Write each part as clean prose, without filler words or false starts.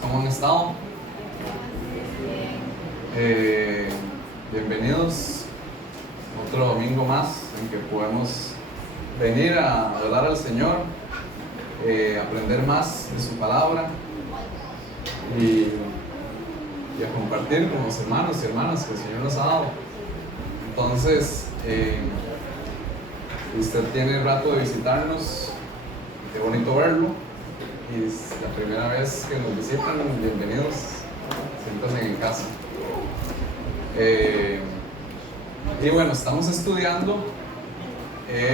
¿Cómo han estado? Bienvenidos otro domingo más en que podemos venir a adorar al Señor, aprender más de su palabra y a compartir con los hermanos y hermanas que el Señor nos ha dado. Entonces, usted tiene el rato de visitarnos, qué bonito verlo. Y es la primera vez que nos visitan, bienvenidos, siéntanse en casa. Y bueno, estamos estudiando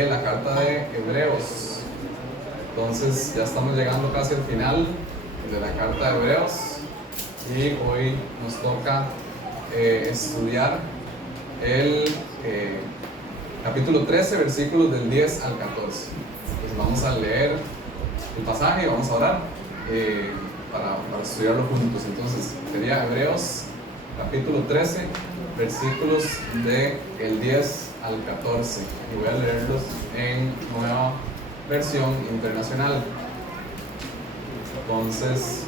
la carta de Hebreos. Entonces ya estamos llegando casi al final de la carta de Hebreos y hoy nos toca estudiar el capítulo 13, versículos del 10 al 14. Entonces vamos a leer el pasaje y vamos a orar para estudiarlo juntos. Entonces sería Hebreos capítulo 13, versículos del 10 al 14, y voy a leerlos en Nueva Versión Internacional. Entonces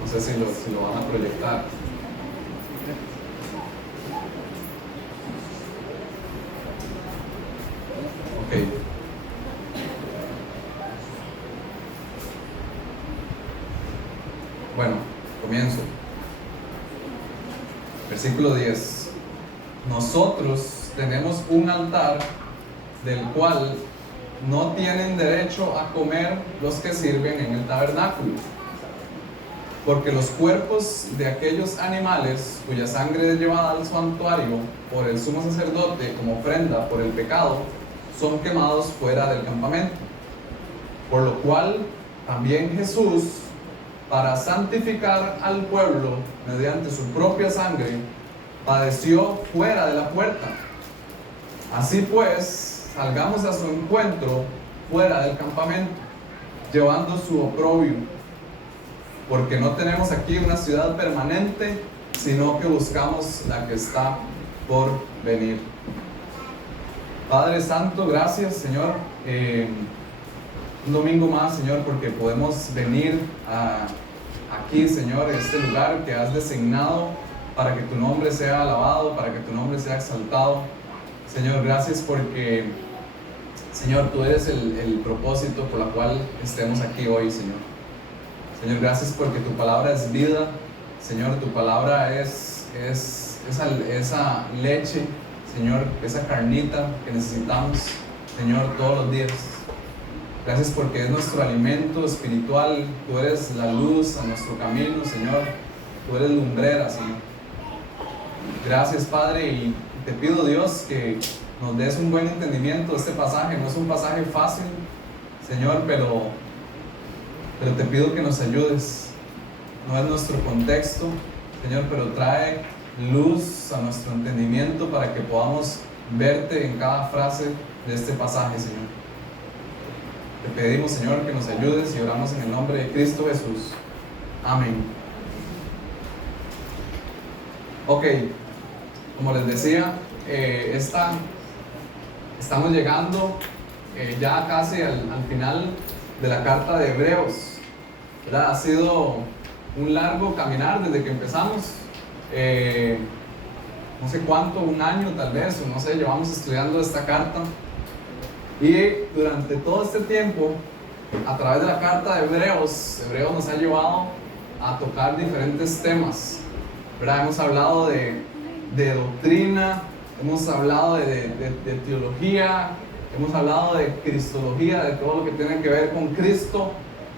no sé si lo van a proyectar. Ok. Bueno, comienzo. Versículo 10. Nosotros tenemos un altar del cual no tienen derecho a comer los que sirven en el tabernáculo, porque los cuerpos de aquellos animales cuya sangre es llevada al santuario por el sumo sacerdote como ofrenda por el pecado son quemados fuera del campamento, por lo cual también Jesús, para santificar al pueblo mediante su propia sangre, padeció fuera de la puerta. Así pues, salgamos a su encuentro fuera del campamento, llevando su oprobio, porque no tenemos aquí una ciudad permanente, sino que buscamos la que está por venir. Padre Santo, gracias, Señor, un domingo más, Señor, porque podemos venir aquí, Señor, a este lugar que has designado para que tu nombre sea alabado, para que tu nombre sea exaltado. Señor, gracias porque, Señor, tú eres el propósito por la cual estemos aquí hoy, Señor. Señor, gracias porque tu palabra es vida. Señor, tu palabra es esa leche, Señor, esa carnita que necesitamos, Señor, todos los días. Gracias porque es nuestro alimento espiritual. Tú eres la luz a nuestro camino, Señor. Tú eres lumbrera, Señor. Gracias, Padre, y te pido, Dios, que nos des un buen entendimiento de este pasaje. No es un pasaje fácil, Señor, pero te pido que nos ayudes. No es nuestro contexto, Señor, pero trae luz a nuestro entendimiento para que podamos verte en cada frase de este pasaje, Señor. Te pedimos, Señor, que nos ayudes y oramos en el nombre de Cristo Jesús. Amén. Ok, como les decía, estamos llegando ya casi al final de la carta de Hebreos, ¿verdad? Ha sido un largo caminar desde que empezamos, no sé cuánto, un año tal vez, o no sé, llevamos estudiando esta carta. Y durante todo este tiempo, a través de la carta de Hebreos nos ha llevado a tocar diferentes temas, ¿verdad? Hemos hablado de doctrina, hemos hablado de teología, hemos hablado de cristología, de todo lo que tiene que ver con Cristo.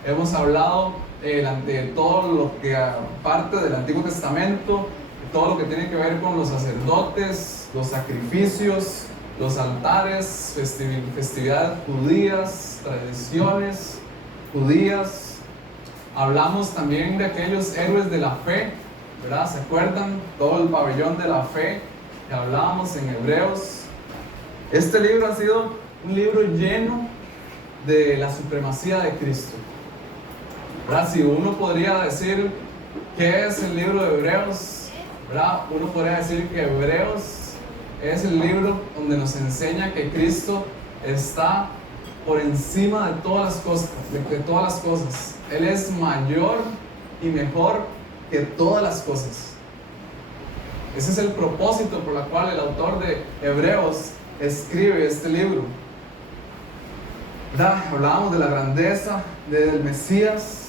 Hemos hablado de todo lo que parte del Antiguo Testamento, de todo lo que tiene que ver con los sacerdotes, los sacrificios, los altares, festividades judías, tradiciones judías. Hablamos también de aquellos héroes de la fe, ¿verdad? ¿Se acuerdan? Todo el pabellón de la fe que hablábamos en Hebreos. Este libro ha sido un libro lleno de la supremacía de Cristo, ¿verdad? Si uno podría decir qué es el libro de Hebreos, ¿verdad? Uno podría decir que Hebreos es el libro donde nos enseña que Cristo está por encima de todas las cosas, de todas las cosas. Él es mayor y mejor que todas las cosas. Ese es el propósito por el cual el autor de Hebreos escribe este libro. ¿Verdad? Hablábamos de la grandeza del Mesías,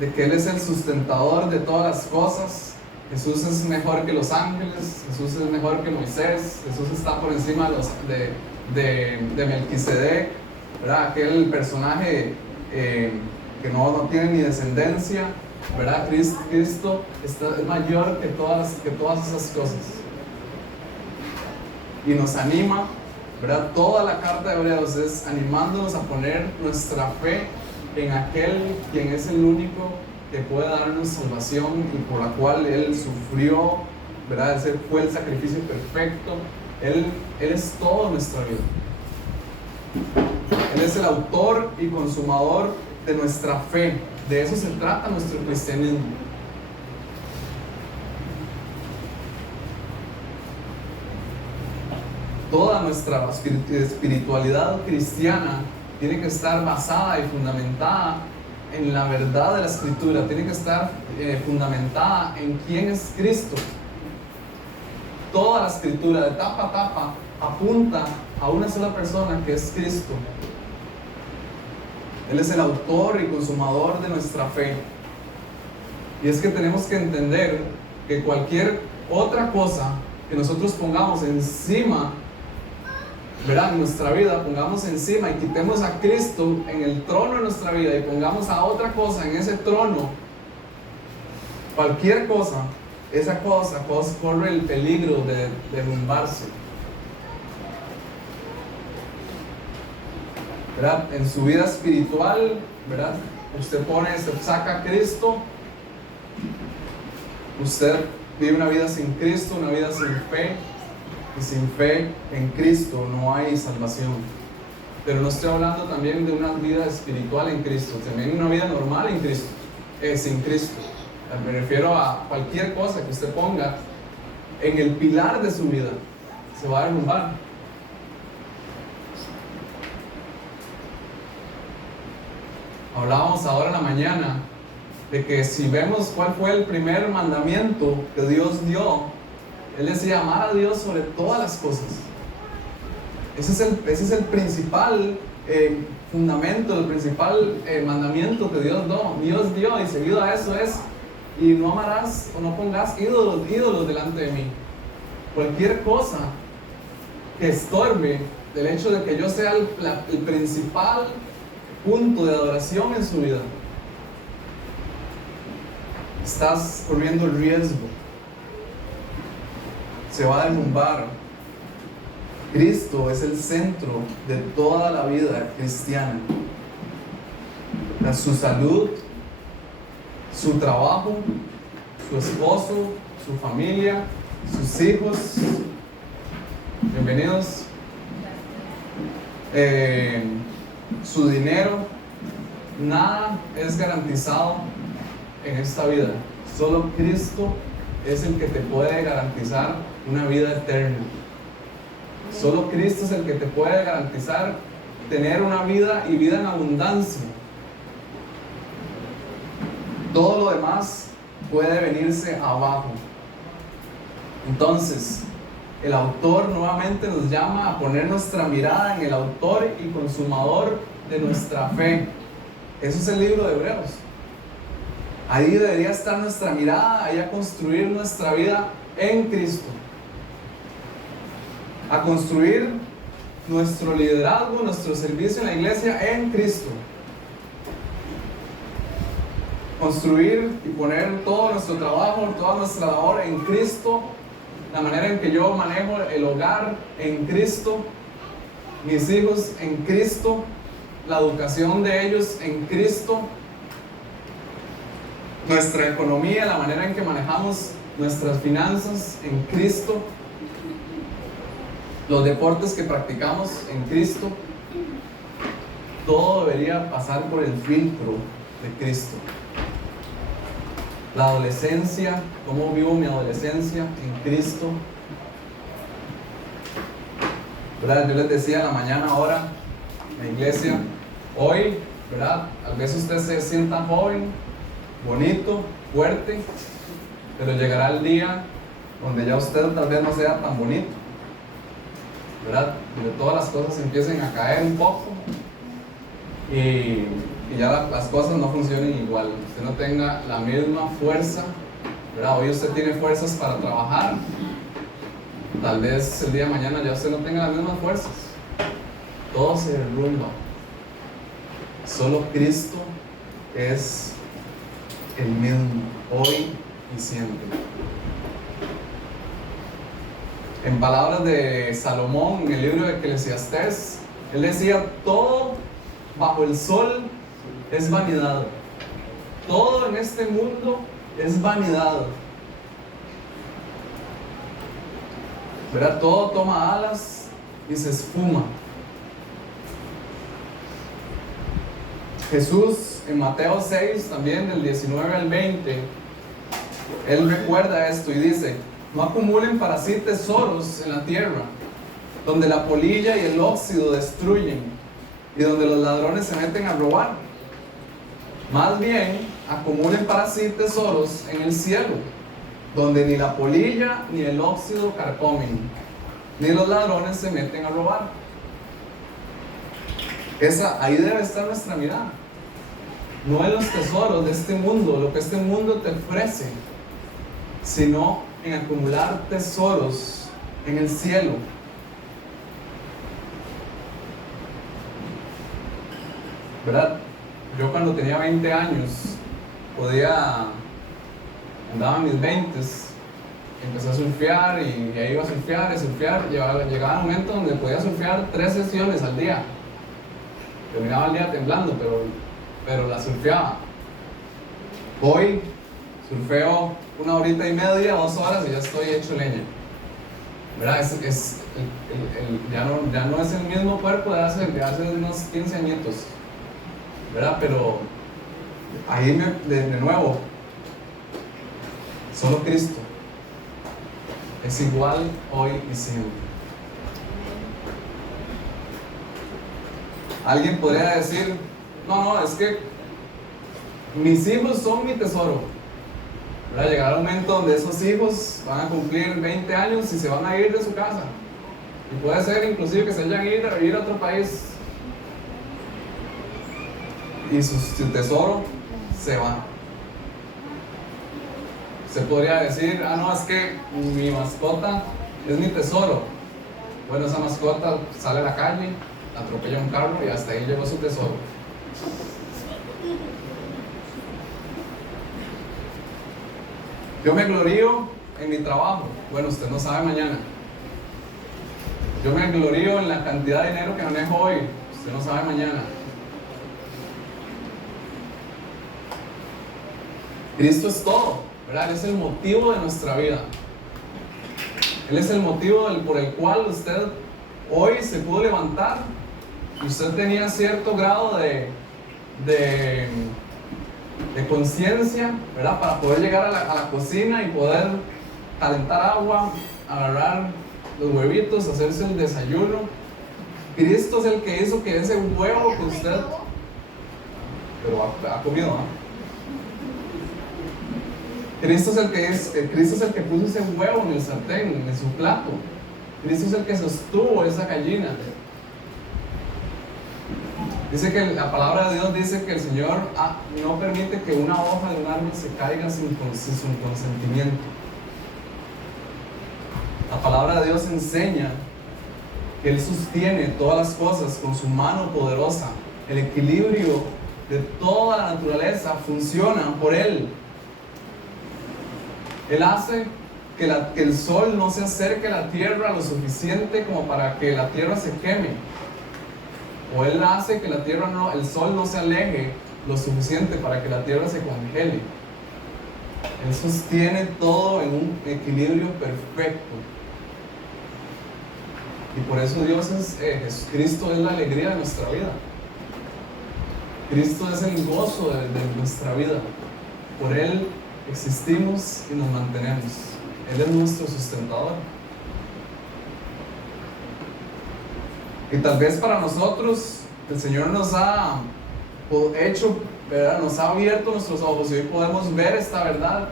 de que Él es el sustentador de todas las cosas. Jesús es mejor que los ángeles, Jesús es mejor que Moisés, Jesús está por encima de Melquisedec, ¿verdad? Aquel personaje que no tiene ni descendencia, ¿verdad? Cristo es mayor que todas esas cosas. Y nos anima, ¿verdad? Toda la carta de Hebreos es animándonos a poner nuestra fe en aquel quien es el único que puede darnos salvación y por la cual Él sufrió, ¿verdad? Ese fue el sacrificio perfecto. Él es toda nuestra vida. Él es el autor y consumador de nuestra fe. De eso se trata nuestro cristianismo. Toda nuestra espiritualidad cristiana tiene que estar basada y fundamentada en la verdad de la Escritura, tiene que estar fundamentada en quién es Cristo. Toda la Escritura, de tapa a tapa, apunta a una sola persona que es Cristo. Él es el autor y consumador de nuestra fe. Y es que tenemos que entender que cualquier otra cosa que nosotros pongamos encima, ¿verdad? En nuestra vida, pongamos encima y quitemos a Cristo en el trono de nuestra vida y pongamos a otra cosa en ese trono, cualquier cosa, esa cosa corre el peligro de derrumbarse. ¿Verdad? En su vida espiritual, ¿verdad? Usted saca a Cristo, usted vive una vida sin Cristo, una vida sin fe. Y sin fe en Cristo no hay salvación. Pero no estoy hablando también de una vida espiritual en Cristo, también una vida normal en Cristo, sin Cristo. Me refiero a cualquier cosa que usted ponga en el pilar de su vida, se va a derrumbar. Hablábamos ahora en la mañana de que si vemos cuál fue el primer mandamiento que Dios dio, Él decía amar a Dios sobre todas las cosas. Ese es el principal fundamento, el principal mandamiento que Dios dio, y seguido a eso es: y no amarás o no pongas ídolos delante de mí. Cualquier cosa que estorbe del hecho de que yo sea el principal punto de adoración en su vida, estás corriendo el riesgo. Se va a derrumbar. Cristo es el centro de toda la vida cristiana. Su salud, su trabajo, su esposo, su familia, sus hijos. Bienvenidos. Su dinero. Nada es garantizado en esta vida. Solo Cristo es el que te puede garantizar una vida eterna. Solo Cristo es el que te puede garantizar tener una vida y vida en abundancia. Todo lo demás puede venirse abajo. Entonces, el autor nuevamente nos llama a poner nuestra mirada en el autor y consumador de nuestra fe. Eso es el libro de Hebreos. Ahí debería estar nuestra mirada, ahí a construir nuestra vida en Cristo. A construir nuestro liderazgo, nuestro servicio en la iglesia en Cristo. Construir y poner todo nuestro trabajo, toda nuestra labor en Cristo. La manera en que yo manejo el hogar en Cristo. Mis hijos en Cristo. La educación de ellos en Cristo. Nuestra economía, la manera en que manejamos nuestras finanzas en Cristo. Los deportes que practicamos en Cristo. Todo debería pasar por el filtro de Cristo. La adolescencia, cómo vivo mi adolescencia en Cristo. ¿Verdad? Yo les decía en la mañana ahora la iglesia, hoy, ¿verdad? Tal vez usted se sienta joven, bonito, fuerte, pero llegará el día donde ya usted tal vez no sea tan bonito, ¿verdad? Donde todas las cosas empiecen a caer un poco y ya las cosas no funcionen igual. Usted no tenga la misma fuerza, ¿verdad? Hoy usted tiene fuerzas para trabajar, tal vez el día de mañana ya usted no tenga las mismas fuerzas. Todo se derrumba. Solo Cristo es el mismo, hoy y siempre. En palabras de Salomón, en el libro de Eclesiastés, él decía: todo bajo el sol es vanidad. Todo en este mundo es vanidad. ¿Verdad? Todo toma alas y se esfuma. Jesús en Mateo 6, también del 19 al 20, él recuerda esto y dice: no acumulen para sí tesoros en la tierra, donde la polilla y el óxido destruyen, y donde los ladrones se meten a robar. Más bien, acumulen para sí tesoros en el cielo, donde ni la polilla ni el óxido carcomen, ni los ladrones se meten a robar. Ahí debe estar nuestra mirada. No en los tesoros de este mundo, lo que este mundo te ofrece, sino en acumular tesoros en el cielo. ¿Verdad? Yo cuando tenía 20 años, andaba en mis 20s, empecé a surfear y ahí iba a surfear y surfear. Llegaba un momento donde podía surfear 3 sesiones al día. Terminaba el día temblando, pero la surfeaba. Hoy surfeo 1 horita y media, 2 horas y ya estoy hecho leña. ¿Verdad? Ya no es el mismo cuerpo de hace unos 15 añitos. ¿Verdad? Pero ahí de nuevo, solo Cristo es igual hoy y siempre. Alguien podría decir: no, es que mis hijos son mi tesoro. ¿Verdad? Llegará un momento donde esos hijos van a cumplir 20 años y se van a ir de su casa. Y puede ser inclusive que se vayan a ir a vivir a otro país. Y su tesoro se va. Se podría decir: no, es que mi mascota es mi tesoro. Bueno, esa mascota sale a la calle, atropella un carro y hasta ahí llegó su tesoro. Yo me glorío en mi trabajo. Bueno, usted no sabe mañana. Yo me glorío en la cantidad de dinero que manejo hoy. Usted no sabe mañana. Cristo es todo, ¿verdad? Él es el motivo de nuestra vida. Él es el motivo por el cual usted hoy se pudo levantar y usted tenía cierto grado de conciencia, ¿verdad? Para poder llegar a la cocina y poder calentar agua, agarrar los huevitos, hacerse el desayuno. Cristo es el que hizo que ese huevo que usted... Pero ha comido, ¿no? Cristo es el que puso ese huevo en el sartén, en su plato. Cristo es el que sostuvo esa gallina. Dice que la palabra de Dios dice que el Señor no permite que una hoja de un árbol se caiga sin su consentimiento. La palabra de Dios enseña que Él sostiene todas las cosas con su mano poderosa. El equilibrio de toda la naturaleza funciona por Él. Él hace que el sol no se acerque a la tierra lo suficiente como para que la tierra se queme. O Él hace que el sol no se aleje lo suficiente para que la tierra se congele. Él sostiene todo en un equilibrio perfecto. Y por eso Jesucristo es la alegría de nuestra vida. Cristo es el gozo de nuestra vida. Por Él existimos y nos mantenemos. Él es nuestro sustentador. Y tal vez para nosotros el Señor nos ha hecho, ¿verdad? Nos ha abierto nuestros ojos y hoy podemos ver esta verdad,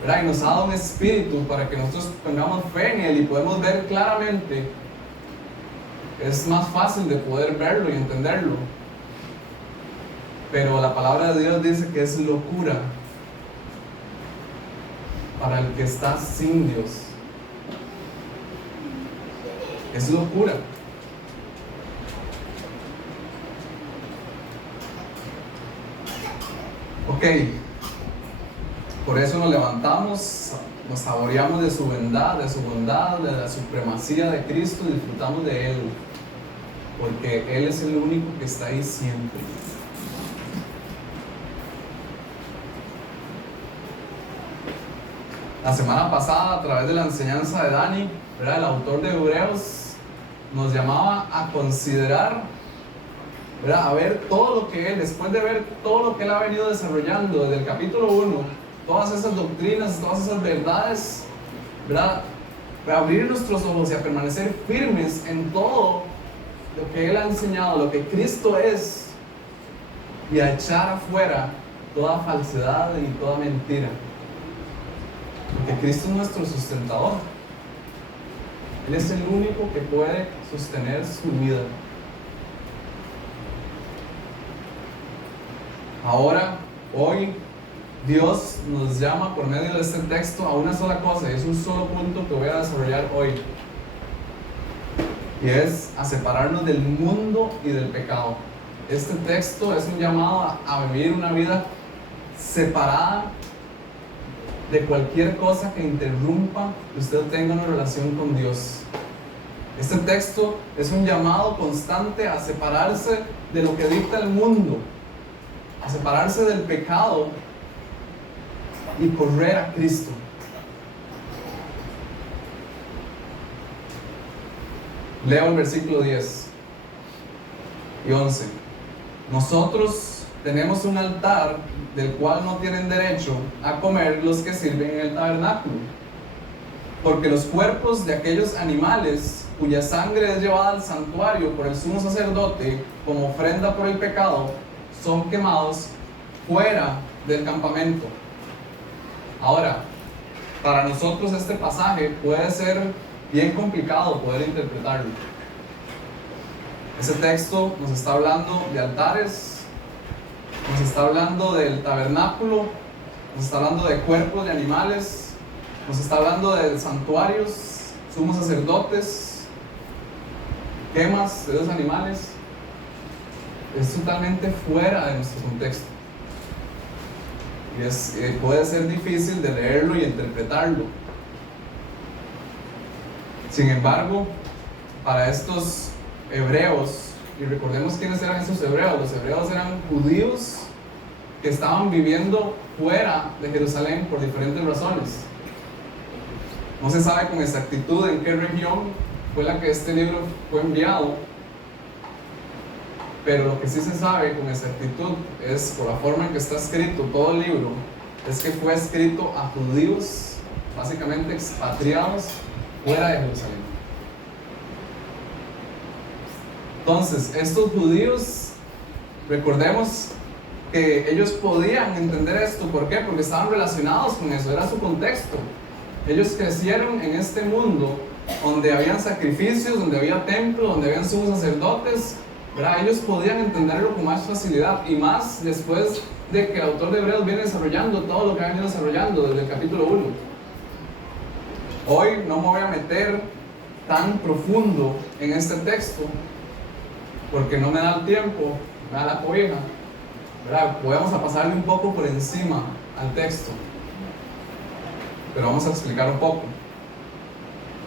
¿verdad? Y nos ha dado un espíritu para que nosotros tengamos fe en Él y podemos ver claramente. Es más fácil de poder verlo y entenderlo. Pero la palabra de Dios dice que es locura para el que está sin Dios. Es locura. Ok, por eso nos levantamos, nos saboreamos de su bondad, de la supremacía de Cristo y disfrutamos de Él, porque Él es el único que está ahí siempre. La semana pasada, a través de la enseñanza de Dani, ¿verdad? El autor de Hebreos nos llamaba a considerar, ¿verdad? A ver todo lo que Él, después de ver todo lo que Él ha venido desarrollando desde el capítulo 1, todas esas doctrinas, todas esas verdades, ¿verdad? Para abrir nuestros ojos y a permanecer firmes en todo lo que Él ha enseñado, lo que Cristo es, y a echar afuera toda falsedad y toda mentira. Porque Cristo es nuestro sustentador. Él es el único que puede sostener su vida. Ahora, hoy, Dios nos llama por medio de este texto a una sola cosa, y es un solo punto que voy a desarrollar hoy. Y es a separarnos del mundo y del pecado. Este texto es un llamado a vivir una vida separada de cualquier cosa que interrumpa que usted tenga una relación con Dios. Este texto es un llamado constante a separarse de lo que dicta el mundo, a separarse del pecado y correr a Cristo. Leo el versículo 10 y 11. Nosotros tenemos un altar del cual no tienen derecho a comer los que sirven en el tabernáculo, porque los cuerpos de aquellos animales cuya sangre es llevada al santuario por el sumo sacerdote como ofrenda por el pecado son quemados fuera del campamento. Ahora, para nosotros este pasaje puede ser bien complicado poder interpretarlo. Ese texto nos está hablando de altares, nos está hablando del tabernáculo, nos está hablando de cuerpos de animales, nos está hablando de santuarios, sumos sacerdotes, quemas de los animales. Es totalmente fuera de nuestro contexto. Y puede ser difícil de leerlo y interpretarlo. Sin embargo, para estos hebreos, y recordemos quiénes eran esos hebreos. Los hebreos eran judíos que estaban viviendo fuera de Jerusalén por diferentes razones. No se sabe con exactitud en qué región fue la que este libro fue enviado, pero lo que sí se sabe con exactitud es, por la forma en que está escrito todo el libro, es que fue escrito a judíos básicamente expatriados fuera de Jerusalén. Entonces, estos judíos, recordemos que ellos podían entender esto. ¿Por qué? Porque estaban relacionados con eso, era su contexto. Ellos crecieron en este mundo donde habían sacrificios, donde había templo, donde habían sumos sacerdotes, ¿verdad? Ellos podían entenderlo con más facilidad, y más después de que el autor de Hebreos viene desarrollando todo lo que ha venido desarrollando desde el capítulo 1. Hoy no me voy a meter tan profundo en este texto, porque no me da el tiempo, me da la cobija, ¿verdad? Podemos a pasarle un poco por encima al texto, pero vamos a explicar un poco,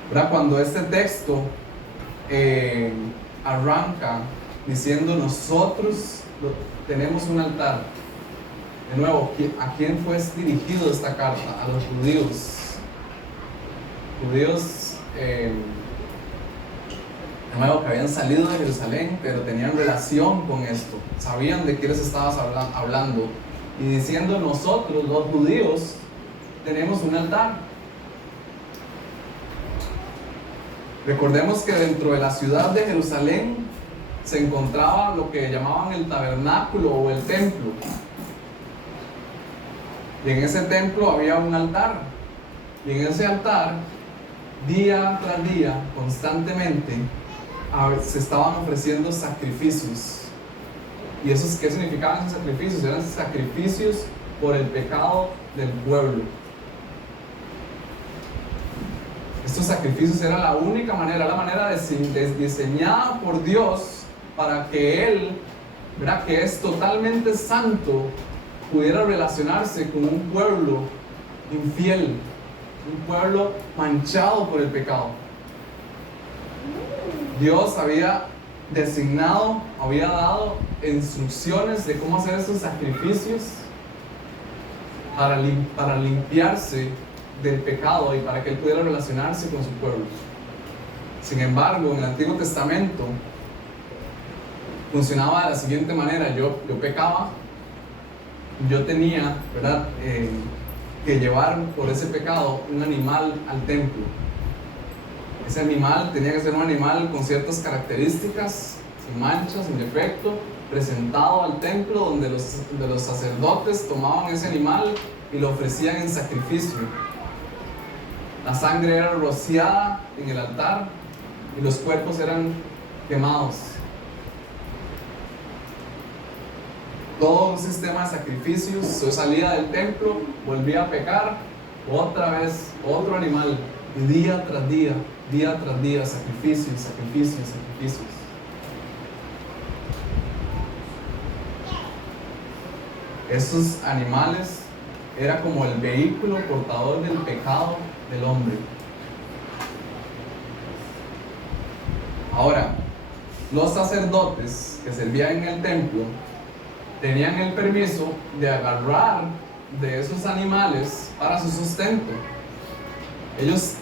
¿verdad? Cuando este texto arranca diciendo nosotros tenemos un altar, de nuevo, ¿a quién fue dirigida esta carta? A los judíos. Judíos de nuevo, que habían salido de Jerusalén, pero tenían relación con esto, sabían de qué les estabas hablando, y diciendo nosotros, los judíos, tenemos un altar. Recordemos que dentro de la ciudad de Jerusalén se encontraba lo que llamaban el tabernáculo o el templo. Y en ese templo había un altar. Y en ese altar, día tras día, constantemente, se estaban ofreciendo sacrificios. ¿Y esos qué significaban esos sacrificios? Eran sacrificios por el pecado del pueblo. Estos sacrificios era la única manera, la manera diseñada por Dios para que Él, ¿verdad?, que es totalmente santo, pudiera relacionarse con un pueblo infiel, un pueblo manchado por el pecado. Dios había designado, había dado instrucciones de cómo hacer esos sacrificios para limpiarse del pecado y para que Él pudiera relacionarse con su pueblo. Sin embargo, en el Antiguo Testamento funcionaba de la siguiente manera: yo pecaba, yo tenía, ¿verdad?, que llevar por ese pecado un animal al templo. Ese animal tenía que ser un animal con ciertas características, sin manchas, sin defecto, presentado al templo, donde los sacerdotes tomaban ese animal y lo ofrecían en sacrificio. La sangre era rociada en el altar y los cuerpos eran quemados. Todo un sistema de sacrificios. Yo salía del templo, volvía a pecar, otra vez, otro animal, y día tras día, sacrificios, sacrificios, sacrificios. Esos animales era como el vehículo portador del pecado del hombre. Ahora, los sacerdotes que servían en el templo tenían el permiso de agarrar de esos animales para su sustento. Ellos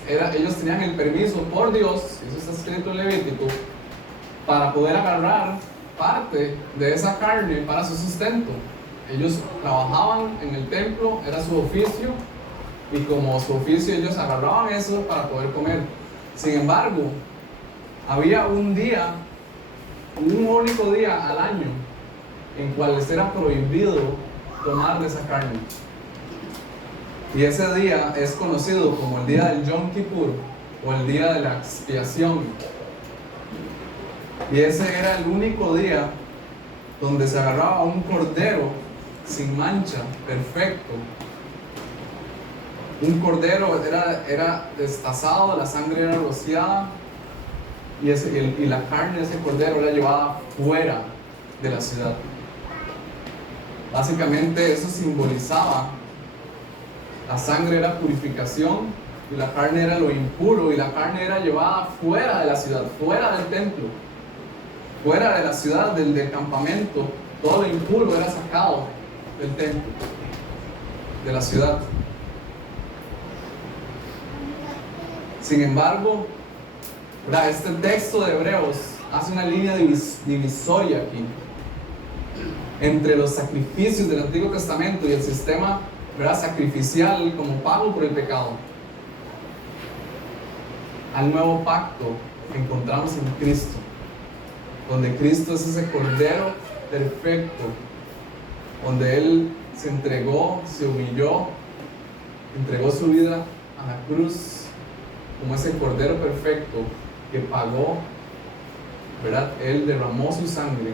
tenían el permiso por Dios, eso está escrito en Levítico, para poder agarrar parte de esa carne para su sustento. Ellos trabajaban en el templo, era su oficio, y como su oficio ellos agarraban eso para poder comer. Sin embargo, había un único día al año en cual les era prohibido tomar de esa carne. Y ese día es conocido como el día del Yom Kippur, o el día de la expiación. Y ese era el único día donde se agarraba un cordero sin mancha, perfecto. Un cordero era destazado, la sangre era rociada, y la carne de ese cordero era llevada fuera de la ciudad. Básicamente eso simbolizaba: la sangre era purificación y la carne era lo impuro, y la carne era llevada fuera de la ciudad, fuera del templo, fuera de la ciudad, del campamento. Todo lo impuro era sacado del templo, de la ciudad. Sin embargo, este texto de Hebreos hace una línea divisoria aquí entre los sacrificios del Antiguo Testamento y el sistema, sacrificial como pago por el pecado, al nuevo pacto que encontramos en Cristo, donde Cristo es ese cordero perfecto, donde Él se entregó, se humilló, entregó su vida a la cruz como ese cordero perfecto que pagó, Él derramó su sangre,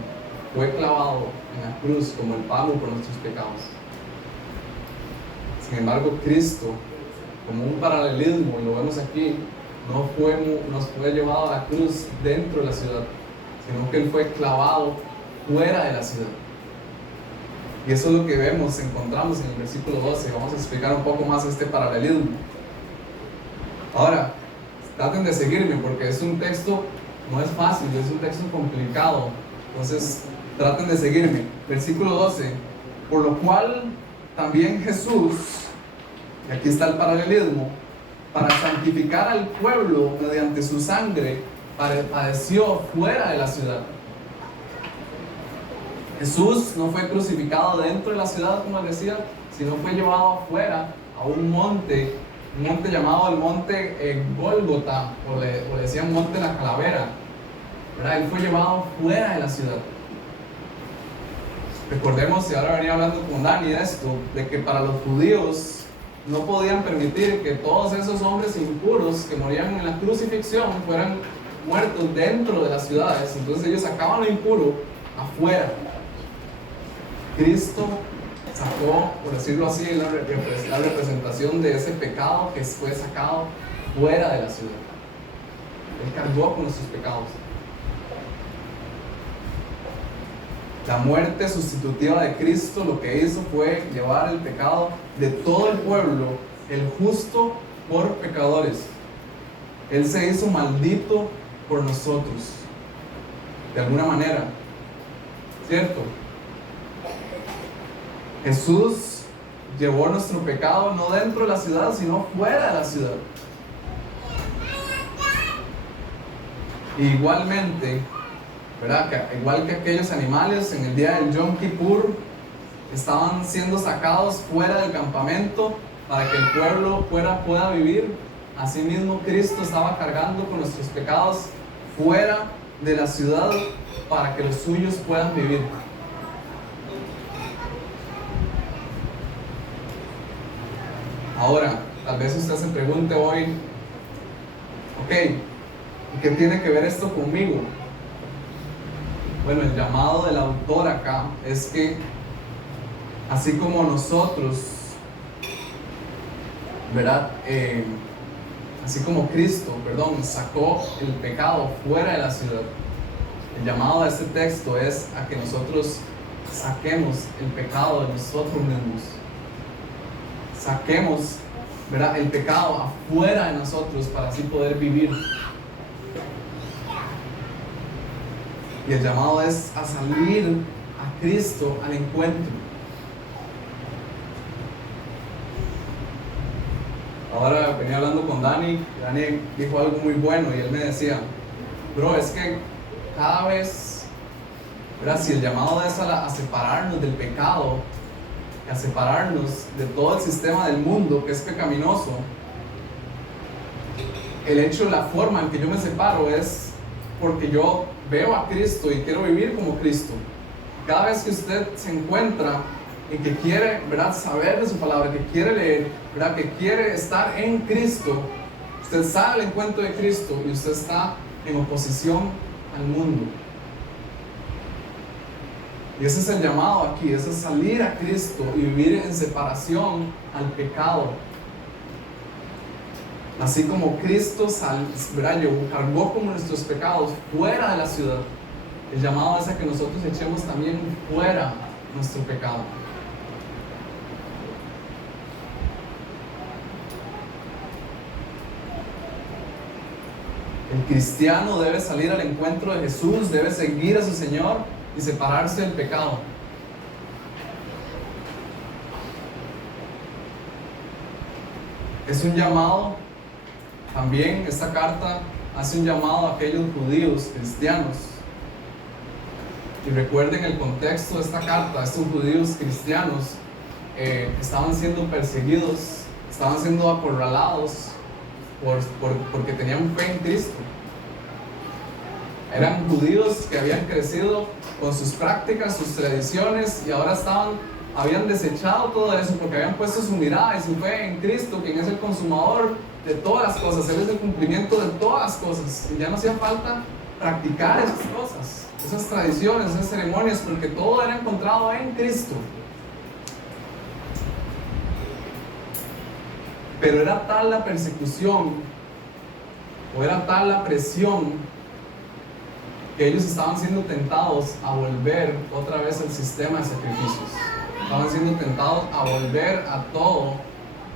fue clavado en la cruz como el pago por nuestros pecados. Sin embargo, Cristo, como un paralelismo, y lo vemos aquí, no fue llevado a la cruz dentro de la ciudad, sino que Él fue clavado fuera de la ciudad. Y eso es lo que encontramos en el versículo 12. Vamos a explicar un poco más este paralelismo. Ahora, traten de seguirme porque es un texto, no es fácil, es un texto complicado. Entonces, traten de seguirme. Versículo 12. Por lo cual también Jesús, y aquí está el paralelismo, para santificar al pueblo mediante su sangre, padeció fuera de la ciudad. Jesús no fue crucificado dentro de la ciudad, como les decía, sino fue llevado afuera a un monte llamado el monte Gólgota, o le decían monte la calavera. ¿verdad? Él fue llevado fuera de la ciudad. Recordemos, y ahora venía hablando con Dani de esto, de que para los judíos no podían permitir que todos esos hombres impuros que morían en la crucifixión fueran muertos dentro de las ciudades. Entonces ellos sacaban lo impuro afuera. Cristo sacó, por decirlo así, la representación de ese pecado que fue sacado fuera de la ciudad. Él cargó con nuestros pecados. La muerte sustitutiva de Cristo lo que hizo fue llevar el pecado de todo el pueblo, el justo por pecadores. Él se hizo maldito por nosotros, de alguna manera, ¿cierto? Jesús llevó nuestro pecado no dentro de la ciudad, sino fuera de la ciudad. Igualmente, ¿verdad? Igual que aquellos animales en el día del Yom Kippur estaban siendo sacados fuera del campamento para que el pueblo pueda vivir, asimismo Cristo estaba cargando con nuestros pecados fuera de la ciudad para que los suyos puedan vivir. Ahora, tal vez usted se pregunte hoy, ok, ¿y qué tiene que ver esto conmigo? Bueno, el llamado del autor acá es que así como nosotros, ¿verdad? Así como Cristo, sacó el pecado fuera de la ciudad, el llamado de este texto es a que nosotros saquemos el pecado de nosotros mismos. Saquemos, ¿verdad?, el pecado afuera de nosotros para así poder vivir. Y el llamado es a salir a Cristo al encuentro. Ahora venía hablando con Dani, y Dani dijo algo muy bueno y él me decía, bro, es que cada vez, ¿verdad?, si el llamado es a separarnos del pecado, a separarnos de todo el sistema del mundo que es pecaminoso, el hecho, la forma en que yo me separo es porque yo veo a Cristo y quiero vivir como Cristo. Cada vez que usted se encuentra y que quiere, ¿verdad?, saber de su palabra, que quiere leer, ¿verdad?, que quiere estar en Cristo, usted sale al encuentro de Cristo y usted está en oposición al mundo. Y ese es el llamado aquí, ese es salir a Cristo y vivir en separación al pecado. Así como Cristo cargó con nuestros pecados fuera de la ciudad, el llamado es a que nosotros echemos también fuera nuestro pecado. El cristiano debe salir al encuentro de Jesús, debe seguir a su Señor y separarse del pecado. Es un llamado, también esta carta hace un llamado a aquellos judíos cristianos. Y recuerden el contexto de esta carta, estos judíos cristianos estaban siendo perseguidos, estaban siendo acorralados porque tenían fe en Cristo. Eran judíos que habían crecido con sus prácticas, sus tradiciones, y ahora habían desechado todo eso porque habían puesto su mirada y su fe en Cristo, quien es el consumador de todas las cosas. Él es el cumplimiento de todas las cosas, y ya no hacía falta practicar esas cosas, esas tradiciones, esas ceremonias, porque todo era encontrado en Cristo. Pero era tal la persecución, o era tal la presión, que ellos estaban siendo tentados a volver otra vez al sistema de sacrificios. Estaban siendo tentados a volver a todo,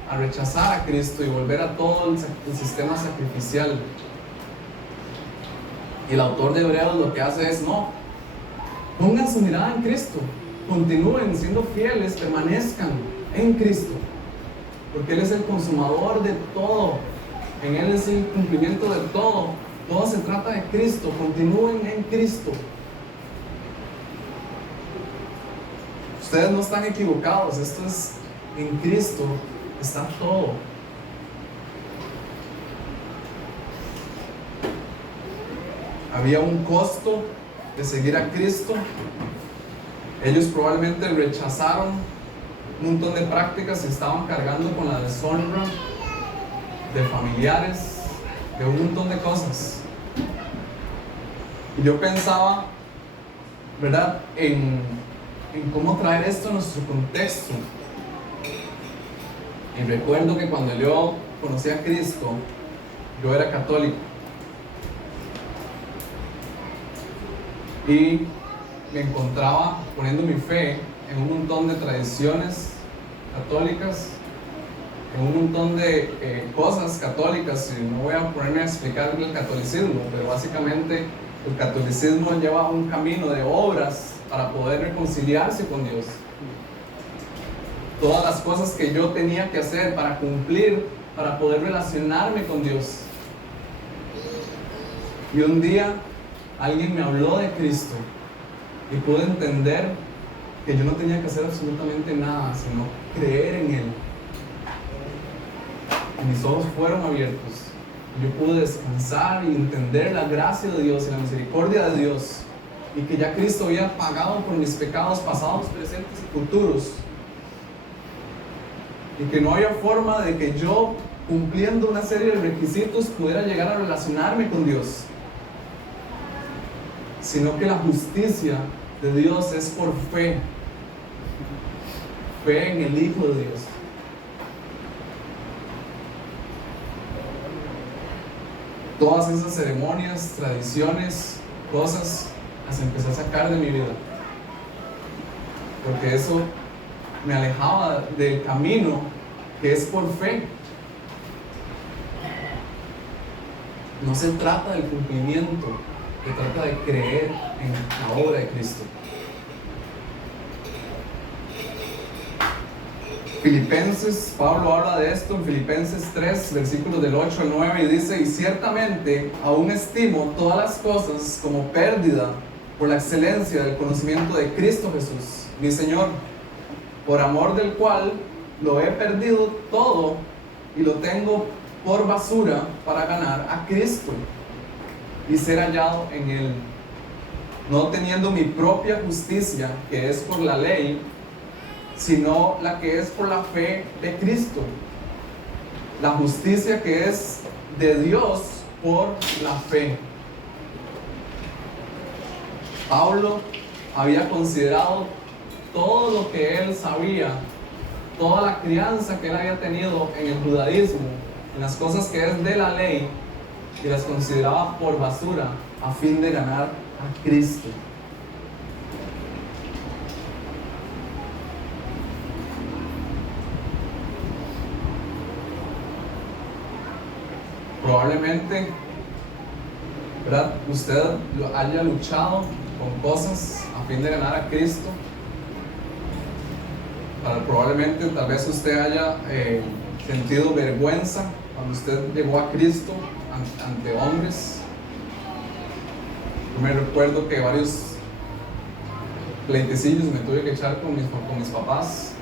a rechazar a Cristo y volver a todo el sistema sacrificial. Y el autor de Hebreos lo que hace es, no, pongan su mirada en Cristo, continúen siendo fieles, permanezcan en Cristo, porque Él es el consumador de todo, en Él es el cumplimiento de todo. Todo se trata de Cristo, continúen en Cristo. Ustedes no están equivocados, esto es en Cristo, está todo. había un costo de seguir a Cristo. Ellos probablemente rechazaron un montón de prácticas y estaban cargando con la deshonra de familiares, de un montón de cosas. Y yo pensaba, ¿verdad?, en cómo traer esto a nuestro contexto. Y recuerdo que cuando yo conocí a Cristo, yo era católico. Y me encontraba poniendo mi fe en un montón de tradiciones católicas, en un montón de cosas católicas, y no voy a ponerme a explicar el catolicismo, pero básicamente el catolicismo lleva un camino de obras para poder reconciliarse con Dios. Todas las cosas que yo tenía que hacer para cumplir, para poder relacionarme con Dios. Y un día alguien me habló de Cristo y pude entender que yo no tenía que hacer absolutamente nada, sino creer en Él. Y mis ojos fueron abiertos. Yo pude descansar y entender la gracia de Dios y la misericordia de Dios, y que ya Cristo había pagado por mis pecados pasados, presentes y futuros, y que no había forma de que yo, cumpliendo una serie de requisitos, pudiera llegar a relacionarme con Dios, sino que la justicia de Dios es por fe en el Hijo de Dios. Todas esas ceremonias, tradiciones, cosas, las empecé a sacar de mi vida, porque eso me alejaba del camino que es por fe. No se trata del cumplimiento, se trata de creer en la obra de Cristo. Filipenses, Pablo habla de esto en Filipenses 3, versículos del 8 al 9, y dice: y ciertamente aún estimo todas las cosas como pérdida por la excelencia del conocimiento de Cristo Jesús, mi Señor, por amor del cual lo he perdido todo y lo tengo por basura para ganar a Cristo y ser hallado en Él, no teniendo mi propia justicia, que es por la ley, sino la que es por la fe de Cristo, la justicia que es de Dios por la fe. Pablo había considerado todo lo que él sabía, toda la crianza que él había tenido en el judaísmo, en las cosas que es de la ley, y las consideraba por basura a fin de ganar a Cristo. Probablemente, ¿verdad?, usted haya luchado con cosas a fin de ganar a Cristo. Probablemente, tal vez usted haya sentido vergüenza cuando usted llegó a Cristo ante hombres. Yo me recuerdo que varios pleitecillos me tuve que echar con mis papás,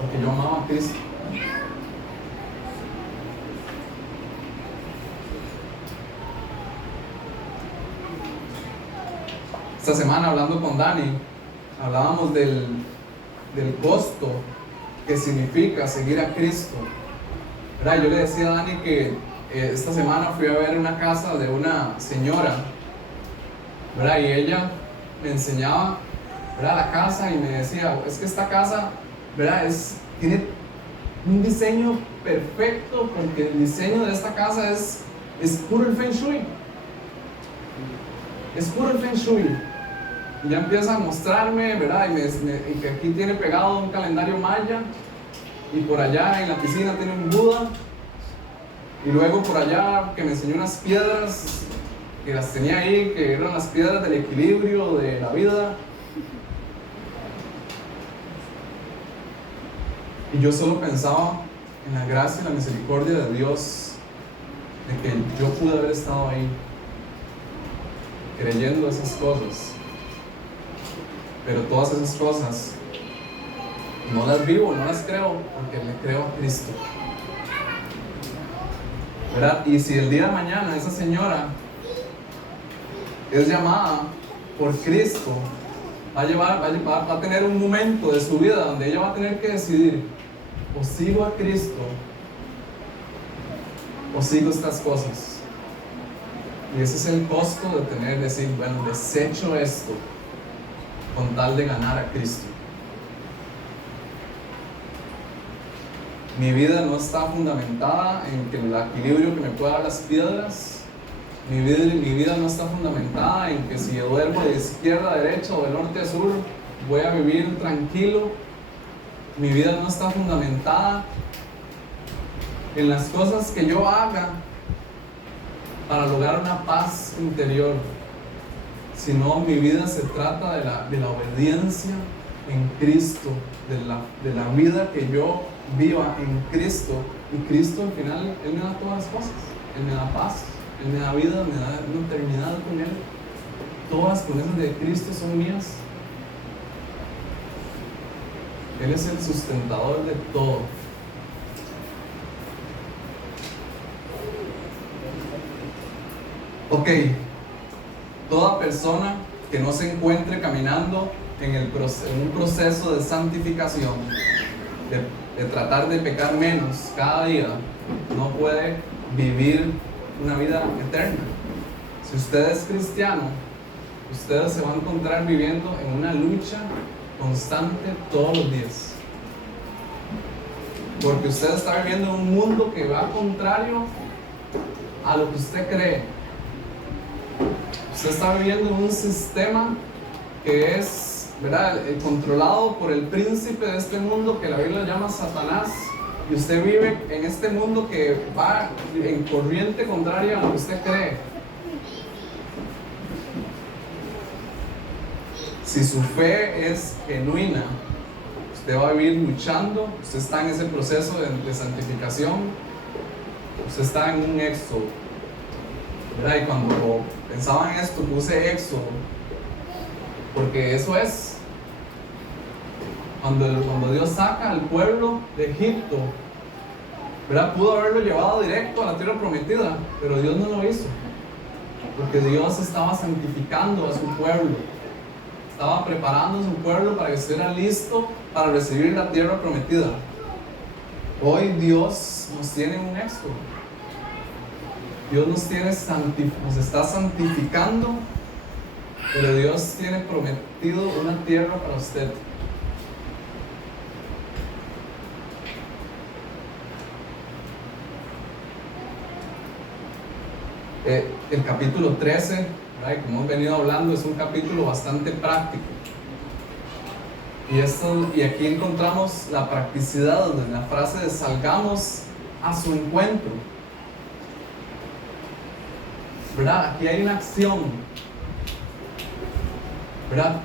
porque yo amaba a Cristo. Esta semana, hablando con Dani, hablábamos del costo que significa seguir a Cristo. ¿Verdad? Yo le decía a Dani que esta semana fui a ver una casa de una señora, ¿verdad?, y ella me enseñaba, ¿verdad?, la casa, y me decía: es que esta casa, ¿verdad?, tiene un diseño perfecto, porque el diseño de esta casa es puro el Feng Shui. Es puro el Feng Shui. Y ya empieza a mostrarme, ¿verdad?, y que aquí tiene pegado un calendario maya, y por allá en la piscina tiene un Buda, y luego por allá que me enseñó unas piedras que las tenía ahí, que eran las piedras del equilibrio de la vida. Y yo solo pensaba en la gracia y la misericordia de Dios, de que yo pude haber estado ahí creyendo esas cosas. Pero todas esas cosas no las vivo, no las creo, porque le creo a Cristo, ¿verdad? Y si el día de mañana esa señora es llamada por Cristo, va a tener un momento de su vida donde ella va a tener que decidir: o sigo a Cristo o sigo estas cosas. Y ese es el costo de decir, bueno, desecho esto con tal de ganar a Cristo. Mi vida no está fundamentada en que el equilibrio que me pueda dar las piedras. Mi vida no está fundamentada en que si yo duermo de izquierda a derecha o de norte a sur, voy a vivir tranquilo. Mi vida no está fundamentada en las cosas que yo haga para lograr una paz interior, sino mi vida se trata de la obediencia en Cristo, de la vida que yo viva en Cristo. Y Cristo al final, Él me da todas las cosas. Él me da paz, Él me da vida, me da una eternidad con Él. Todas las promesas de Cristo son mías. Él es el sustentador de todo. Ok, toda persona que no se encuentre caminando en un proceso de santificación, de tratar de pecar menos cada día, no puede vivir una vida eterna. Si usted es cristiano, usted se va a encontrar viviendo en una lucha constante todos los días, porque usted está viviendo en un mundo que va contrario a lo que usted cree. Usted está viviendo en un sistema que es, ¿verdad?, controlado por el príncipe de este mundo, que la Biblia llama Satanás, y usted vive en este mundo que va en corriente contraria a lo que usted cree. Si su fe es genuina, usted va a vivir luchando, usted está en ese proceso de santificación, usted está en un éxodo. ¿Verdad? Y cuando pensaba en esto, puse éxodo, porque eso es. Cuando Dios saca al pueblo de Egipto, ¿verdad?, pudo haberlo llevado directo a la tierra prometida, pero Dios no lo hizo, porque Dios estaba santificando a su pueblo, estaba preparando a su pueblo para que estuviera listo para recibir la tierra prometida. Hoy Dios nos tiene en un éxodo. Dios nos está santificando, pero Dios tiene prometido una tierra para usted. El capítulo 13, ¿verdad?, como hemos venido hablando, es un capítulo bastante práctico. Y aquí encontramos la practicidad en la frase de salgamos a su encuentro. ¿Verdad? Aquí hay una acción. ¿Verdad?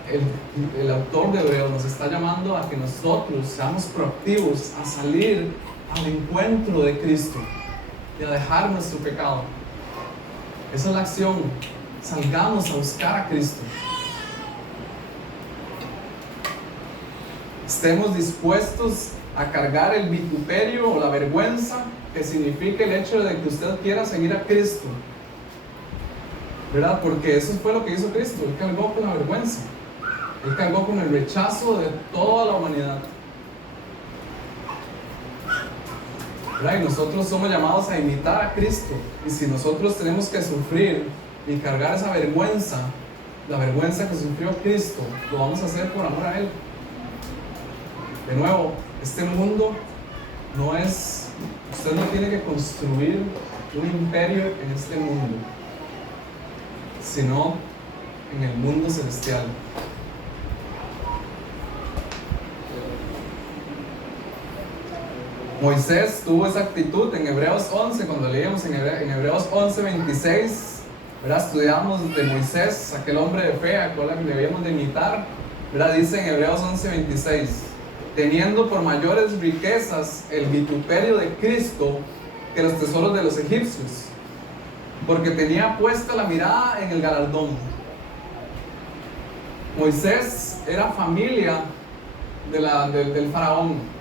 El autor de Hebreos nos está llamando a que nosotros seamos proactivos, a salir al encuentro de Cristo y a dejar nuestro pecado. Esa es la acción. Salgamos a buscar a Cristo. Estemos dispuestos a cargar el vituperio o la vergüenza que significa el hecho de que usted quiera seguir a Cristo. ¿Verdad? Porque eso fue lo que hizo Cristo. Él cargó con la vergüenza. Él cargó con el rechazo de toda la humanidad. ¿Verdad? Y nosotros somos llamados a imitar a Cristo. Y si nosotros tenemos que sufrir y cargar esa vergüenza, la vergüenza que sufrió Cristo, lo vamos a hacer por amor a Él. De nuevo, este mundo no es... Usted no tiene que construir un imperio en este mundo, sino en el mundo celestial. Moisés tuvo esa actitud en Hebreos 11, cuando leíamos en Hebreos 11, 26, ¿verdad? Estudiamos de Moisés, aquel hombre de fe al cual debíamos de imitar, ¿verdad? Dice en Hebreos 11, 26, teniendo por mayores riquezas el vituperio de Cristo que los tesoros de los egipcios, porque tenía puesta la mirada en el galardón. Moisés era familia del faraón.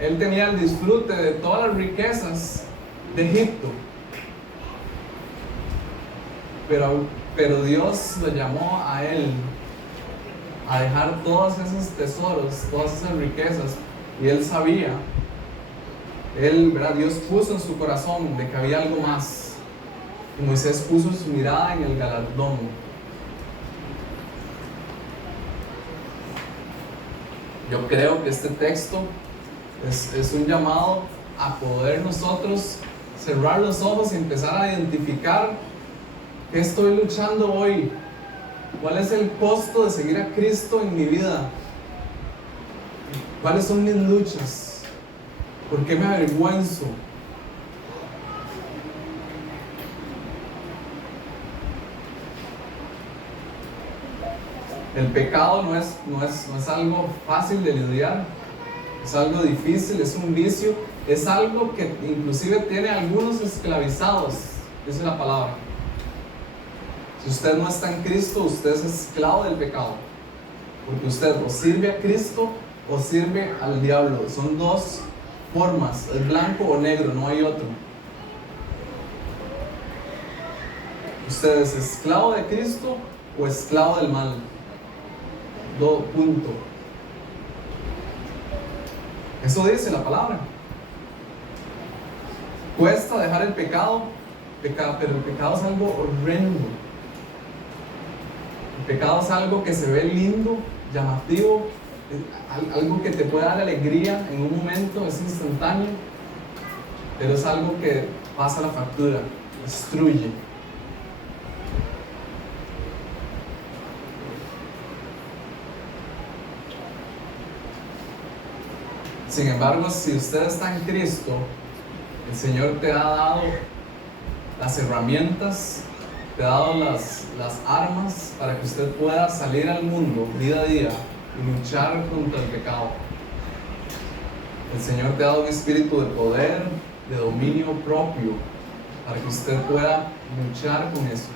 Él tenía el disfrute de todas las riquezas de Egipto. Pero Pero Dios lo llamó a él a dejar todos esos tesoros, todas esas riquezas, y él sabía, ¿verdad? Dios puso en su corazón de que había algo más, y Moisés puso su mirada en el galardón. Yo creo que este texto es un llamado a poder nosotros cerrar los ojos y empezar a identificar qué estoy luchando hoy. ¿Cuál es el costo de seguir a Cristo en mi vida? ¿Cuáles son mis luchas? ¿Por qué me avergüenzo? El pecado no es algo fácil de lidiar, es algo difícil, es un vicio, es algo que inclusive tiene a algunos esclavizados, dice la palabra. Si usted no está en Cristo, usted es esclavo del pecado, porque usted o sirve a Cristo o sirve al diablo. Son dos formas, es blanco o negro, no hay otro. Usted es esclavo de Cristo o esclavo del mal. Punto. Eso dice la palabra. Cuesta dejar el pecado, pero el pecado es algo horrendo. El pecado es algo que se ve lindo, llamativo, algo que te puede dar alegría en un momento, es instantáneo, pero es algo que pasa la factura, destruye. Sin embargo, si usted está en Cristo, el Señor te ha dado las herramientas, te ha dado las armas para que usted pueda salir al mundo día a día y luchar contra el pecado. El Señor te ha dado un espíritu de poder, de dominio propio, para que usted pueda luchar con eso.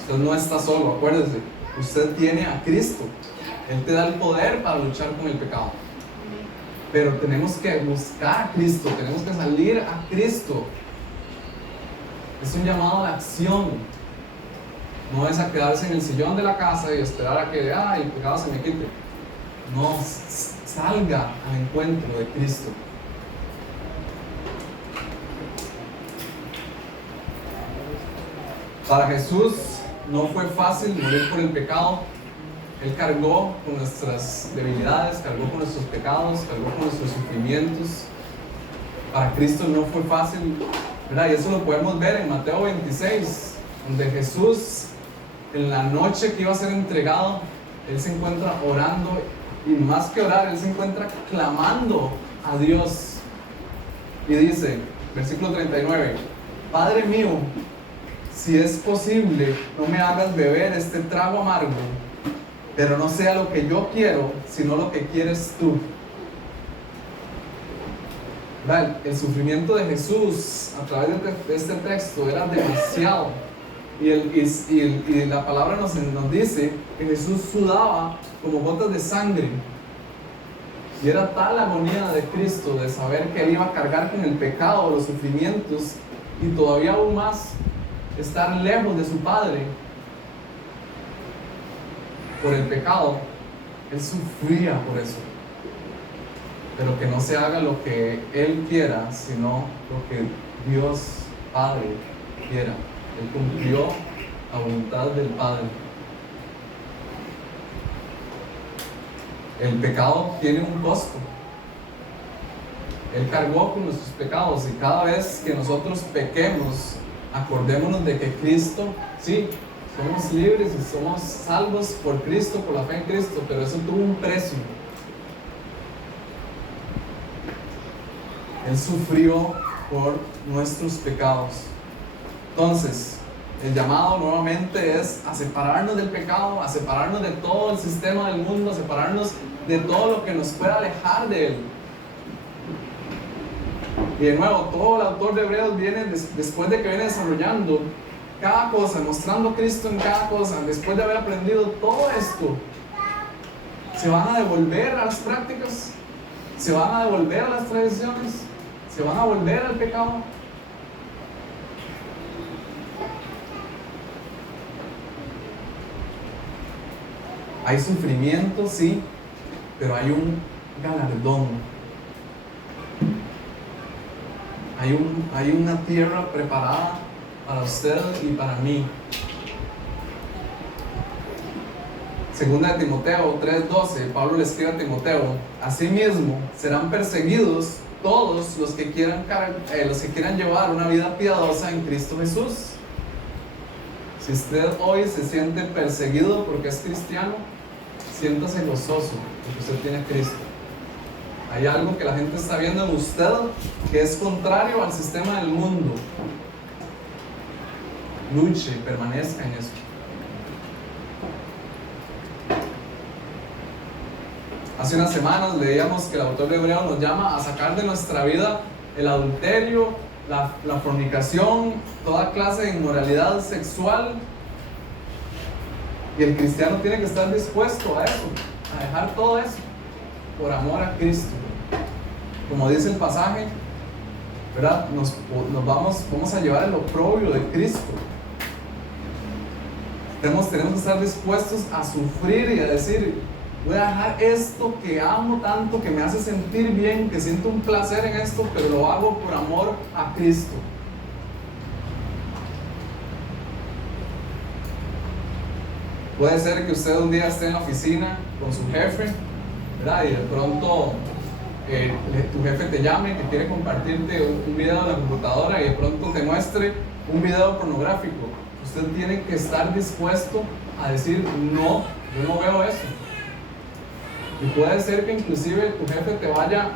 Usted no está solo, acuérdese, usted tiene a Cristo. Él te da el poder para luchar con el pecado. Pero tenemos que buscar a Cristo, tenemos que salir a Cristo. Es un llamado a la acción. No es a quedarse en el sillón de la casa y esperar a que el pecado se me quite. No, salga al encuentro de Cristo. Para Jesús no fue fácil morir por el pecado. Él cargó con nuestras debilidades, cargó con nuestros pecados, cargó con nuestros sufrimientos. Para Cristo no fue fácil, ¿verdad? Y eso lo podemos ver en Mateo 26, donde Jesús, en la noche que iba a ser entregado, Él se encuentra orando, y más que orar, Él se encuentra clamando a Dios. Y dice, versículo 39, Padre mío, si es posible, no me hagas beber este trago amargo, pero no sea lo que yo quiero, sino lo que quieres tú. ¿Verdad? El sufrimiento de Jesús a través de este texto era demasiado. Y la palabra nos dice que Jesús sudaba como gotas de sangre. Y era tal la agonía de Cristo de saber que Él iba a cargar con el pecado, los sufrimientos, y todavía aún más estar lejos de su Padre por el pecado. Él sufría por eso. Pero que no se haga lo que Él quiera, sino lo que Dios Padre quiera. Él cumplió la voluntad del Padre. El pecado tiene un costo. Él cargó con nuestros pecados, y cada vez que nosotros pequemos, acordémonos de que Cristo, sí, somos libres y somos salvos por Cristo, por la fe en Cristo, pero eso tuvo un precio. Él sufrió por nuestros pecados. Entonces, el llamado nuevamente es a separarnos del pecado, a separarnos de todo el sistema del mundo, a separarnos de todo lo que nos pueda alejar de Él. Y de nuevo, todo el autor de Hebreos viene después de que viene desarrollando cada cosa, mostrando a Cristo en cada cosa. Después de haber aprendido todo esto, se van a devolver a las prácticas, se van a devolver a las tradiciones, se van a volver al pecado. Hay sufrimiento, sí, pero hay un galardón. Hay una tierra preparada para usted y para mí. Segunda de Timoteo 3:12, Pablo le escribe a Timoteo: asimismo serán perseguidos todos los que quieran llevar una vida piadosa en Cristo Jesús. Si usted hoy se siente perseguido porque es cristiano, siéntase gozoso porque usted tiene a Cristo. Hay algo que la gente está viendo en usted que es contrario al sistema del mundo. Luche, permanezca en eso. Hace unas semanas leíamos que el autor de Hebreos nos llama a sacar de nuestra vida el adulterio, la fornicación, toda clase de inmoralidad sexual. Y el cristiano tiene que estar dispuesto a eso, a dejar todo eso, por amor a Cristo. Como dice el pasaje, ¿verdad? Vamos a llevar el oprobio de Cristo. Tenemos que estar dispuestos a sufrir y a decir: voy a dejar esto que amo tanto, que me hace sentir bien, que siento un placer en esto, pero lo hago por amor a Cristo. Puede ser que usted un día esté en la oficina con su jefe, ¿verdad? Y de pronto tu jefe te llame, que quiere compartirte un video de la computadora y de pronto te muestre un video pornográfico. Usted tiene que estar dispuesto a decir: no, yo no veo eso. Y puede ser que inclusive tu jefe te vaya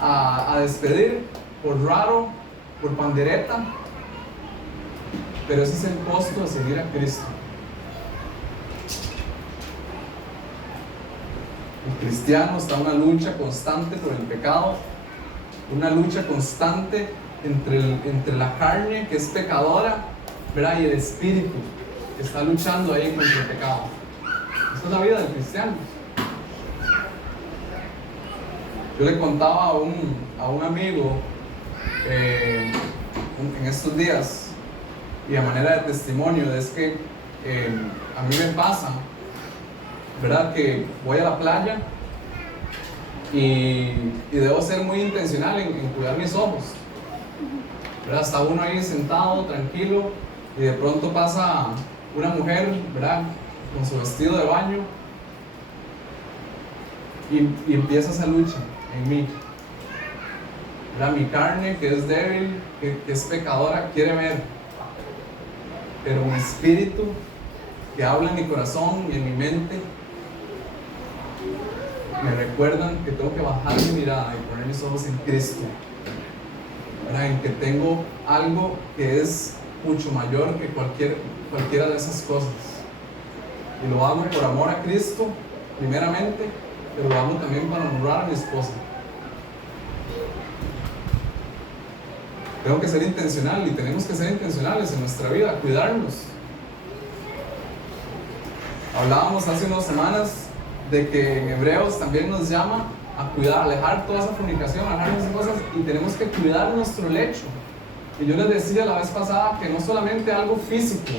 a despedir por raro, por pandereta, pero ese es el costo de seguir a Cristo. El cristiano está en una lucha constante por el pecado, una lucha constante entre la carne, que es pecadora, ¿verdad? Y el espíritu, que está luchando ahí contra el pecado. Esta es la vida del cristiano. Yo le contaba a un amigo en estos días, y a manera de testimonio, es que a mí me pasa, ¿verdad? Que voy a la playa y debo ser muy intencional en cuidar mis ojos, ¿verdad? Está uno ahí sentado, tranquilo, y de pronto pasa una mujer, ¿verdad? Con su vestido de baño, y empieza esa lucha en mí, ¿verdad? Mi carne, que es débil, que es pecadora, quiere ver, pero mi espíritu, que habla en mi corazón y en mi mente, me recuerdan que tengo que bajar mi mirada y poner mis ojos en Cristo, ¿verdad? En que tengo algo que es mucho mayor que cualquiera de esas cosas, y lo hago por amor a Cristo primeramente, pero lo hago también para honrar a mi esposa. Tengo que ser intencional, y tenemos que ser intencionales en nuestra vida, cuidarnos. Hablábamos hace unas semanas de que en Hebreos también nos llama a cuidar, a alejar toda esa fornicación, a alejar esas cosas, y tenemos que cuidar nuestro lecho. Y yo les decía la vez pasada que no solamente algo físico,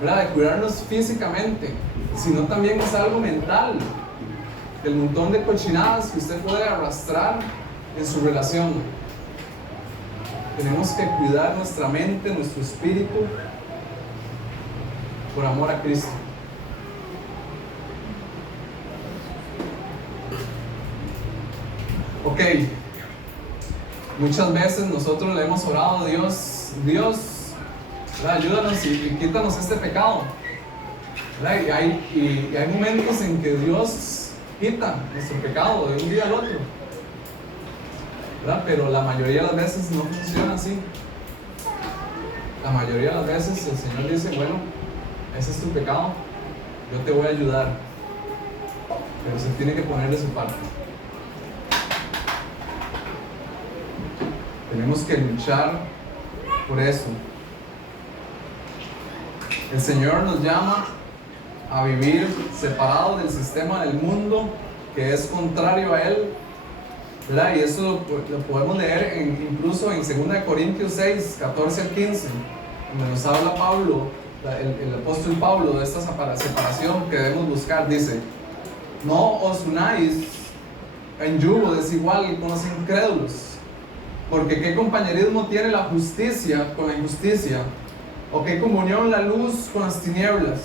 ¿verdad? De cuidarnos físicamente, sino también es algo mental. El montón de cochinadas que usted puede arrastrar en su relación. Tenemos que cuidar nuestra mente, nuestro espíritu, por amor a Cristo. Ok, muchas veces nosotros le hemos orado a Dios, ¿verdad? Ayúdanos y quítanos este pecado, ¿verdad? Y hay momentos en que Dios quita nuestro pecado de un día al otro, ¿verdad? Pero la mayoría de las veces no funciona así. La mayoría de las veces el Señor dice: bueno, ese es tu pecado, yo te voy a ayudar, pero se tiene que poner de su parte. Tenemos que luchar por eso. El Señor nos llama a vivir separados del sistema del mundo que es contrario a Él, ¿verdad? Y eso lo podemos leer incluso en 2 Corintios 6, 14 al 15, donde nos habla Pablo el apóstol Pablo de esta separación que debemos buscar. Dice: no os unáis en yugo desigual con los incrédulos, porque ¿qué compañerismo tiene la justicia con la injusticia? ¿O qué comunión la luz con las tinieblas?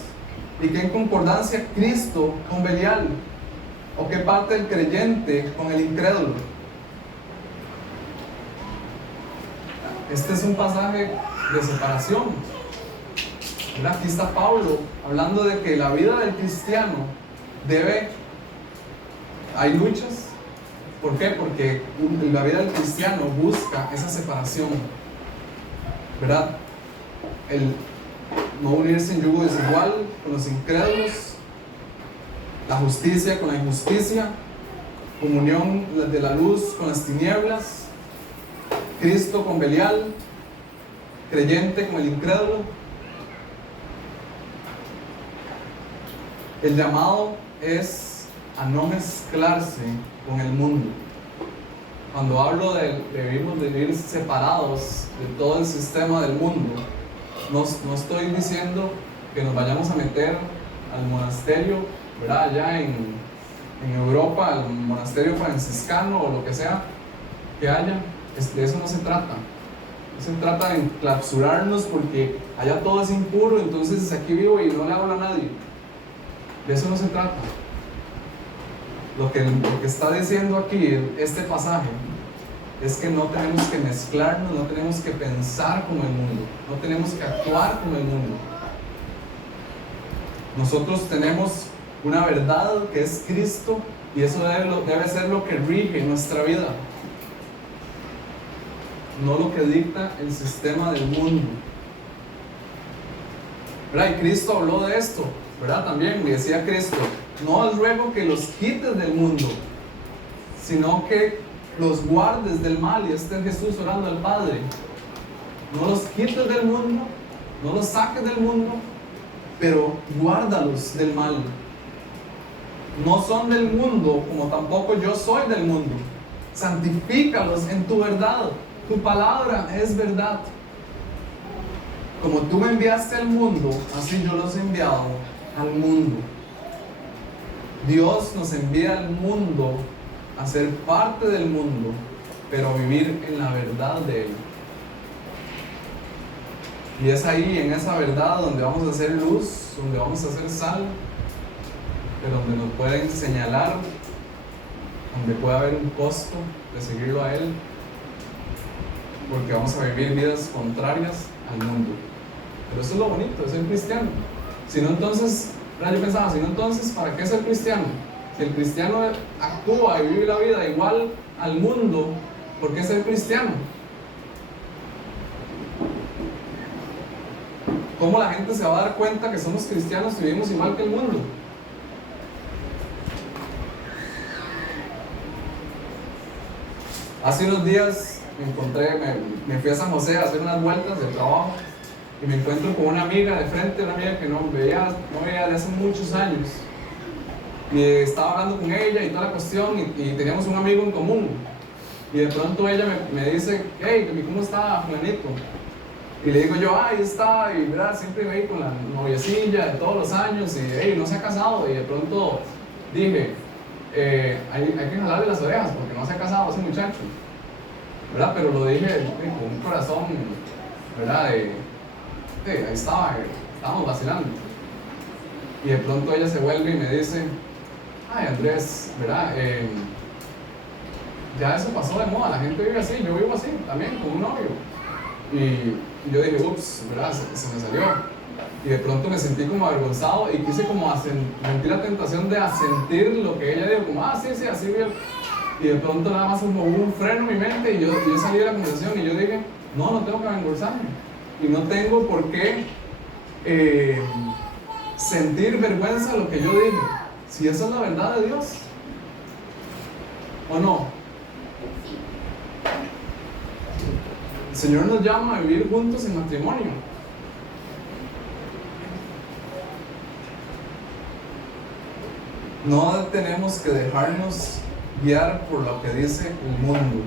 ¿Y qué concordancia Cristo con Belial? ¿O qué parte el creyente con el incrédulo? Este es un pasaje de separación. ¿Verdad? Aquí está Pablo hablando de que la vida del cristiano hay luchas. ¿Por qué? Porque la vida del cristiano busca esa separación, ¿verdad? El no unirse en yugo desigual con los incrédulos, la justicia con la injusticia, comunión de la luz con las tinieblas, Cristo con Belial, creyente con el incrédulo. El llamado es a no mezclarse con el mundo. Cuando hablo de vivir separados de todo el sistema del mundo, no estoy diciendo que nos vayamos a meter al monasterio, ¿verdad? Allá en Europa, al monasterio franciscano o lo que sea que haya. De eso no se trata. No se trata de enclausurarnos porque allá todo es impuro, entonces aquí vivo y no le hablo a nadie. De eso no se trata. Lo que está diciendo aquí este pasaje es que no tenemos que mezclarnos, no tenemos que pensar como el mundo, no tenemos que actuar como el mundo. Nosotros tenemos una verdad que es Cristo y eso debe ser lo que rige nuestra vida, no lo que dicta el sistema del mundo. ¿Verdad? Y Cristo habló de esto, ¿verdad? También le decía Cristo: no os ruego que los quites del mundo, sino que los guardes del mal. Y este es Jesús orando al Padre: no los quites del mundo, no los saques del mundo, pero guárdalos del mal. No son del mundo, como tampoco yo soy del mundo. Santifícalos en tu verdad. Tu palabra es verdad. Como tú me enviaste al mundo, así yo los he enviado al mundo. Dios nos envía al mundo a ser parte del mundo, pero a vivir en la verdad de Él. Y es ahí, en esa verdad, donde vamos a hacer luz, donde vamos a hacer sal, pero donde nos pueden señalar, donde puede haber un costo de seguirlo a Él, porque vamos a vivir vidas contrarias al mundo. Pero eso es lo bonito de ser cristiano. Si no, entonces, yo pensaba, si no, entonces, ¿para qué ser cristiano? Si el cristiano actúa y vive la vida igual al mundo, ¿por qué ser cristiano? ¿Cómo la gente se va a dar cuenta que somos cristianos y vivimos igual que el mundo? Hace unos días me fui a San José a hacer unas vueltas de trabajo y me encuentro con una amiga de frente, una amiga que no veía desde hace muchos años. Y estaba hablando con ella y toda la cuestión, y teníamos un amigo en común. Y de pronto ella me dice: hey, ¿cómo está fulanito? Y le digo yo: ahí está, y ¿verdad? Siempre iba ahí con la noviecilla de todos los años, y hey, no se ha casado. Y de pronto dije: hay que jalarle las orejas porque no se ha casado ese muchacho, ¿verdad? Pero lo dije con un corazón, ¿verdad? Ahí estábamos vacilando. Y de pronto ella se vuelve y me dice: ay, Andrés, ¿verdad? Ya eso pasó de moda, la gente vive así, yo vivo así también, con un novio. Y yo dije: ups, ¿verdad? Se me salió. Y de pronto me sentí como avergonzado y quise como sentir la tentación de asentir lo que ella dijo, como: sí, así bien. Y de pronto nada más como hubo un freno en mi mente y yo salí de la conversación y yo dije: no tengo que avergonzarme. Y no tengo por qué sentir vergüenza de lo que yo dije, si esa es la verdad de Dios. ¿O no? El Señor nos llama a vivir juntos en matrimonio. No tenemos que dejarnos guiar por lo que dice el mundo,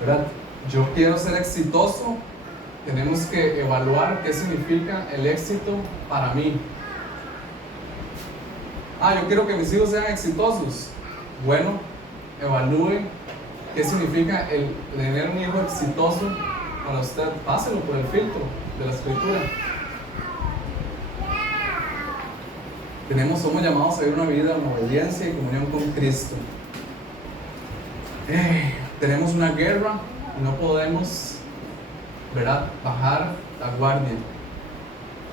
¿verdad? yo quiero ser exitoso, tenemos que evaluar qué significa el éxito para mí. Yo quiero que mis hijos sean exitosos. Bueno, evalúe qué significa el tener un hijo exitoso para usted. Páselo por el filtro de la escritura. Somos llamados a vivir una vida en obediencia y comunión con Cristo. Tenemos una guerra y no podemos, ¿verdad?, bajar la guardia.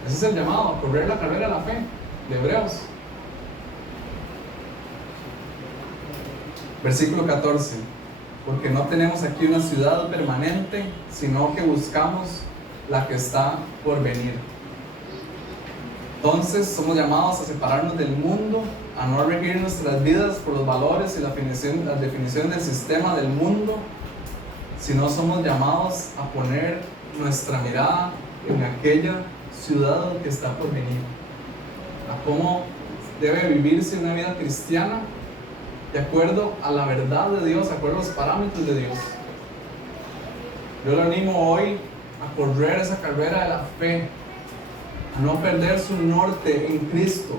Ese es el llamado, a correr la carrera de la fe de Hebreos. Versículo 14. Porque no tenemos aquí una ciudad permanente, sino que buscamos la que está por venir. Entonces somos llamados a separarnos del mundo, a no regir nuestras vidas por los valores y las definiciones del sistema del mundo, sino somos llamados a poner nuestra mirada en aquella ciudad que está por venir, a cómo debe vivirse una vida cristiana de acuerdo a la verdad de Dios, de acuerdo a los parámetros de Dios. Yo le animo hoy a correr esa carrera de la fe, a no perder su norte en Cristo,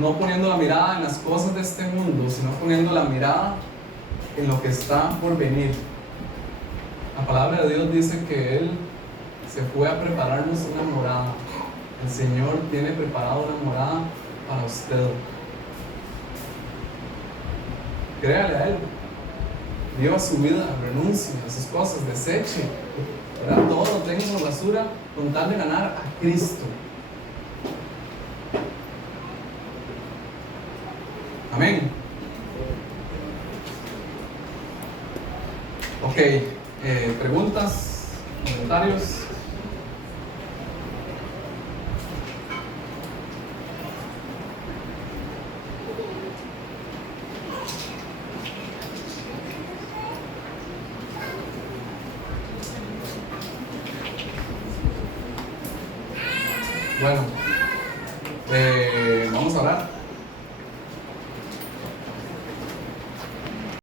no poniendo la mirada en las cosas de este mundo, sino poniendo la mirada en lo que está por venir. La palabra de Dios dice que Él se fue a prepararnos una morada. El Señor tiene preparado una morada para usted. Créale a Él, viva su vida, renuncie a sus cosas, deseche, ¿verdad?, todo lo tenga por basura con tal de ganar a Cristo. Amén. Ok, preguntas, comentarios. Bueno, vamos a orar.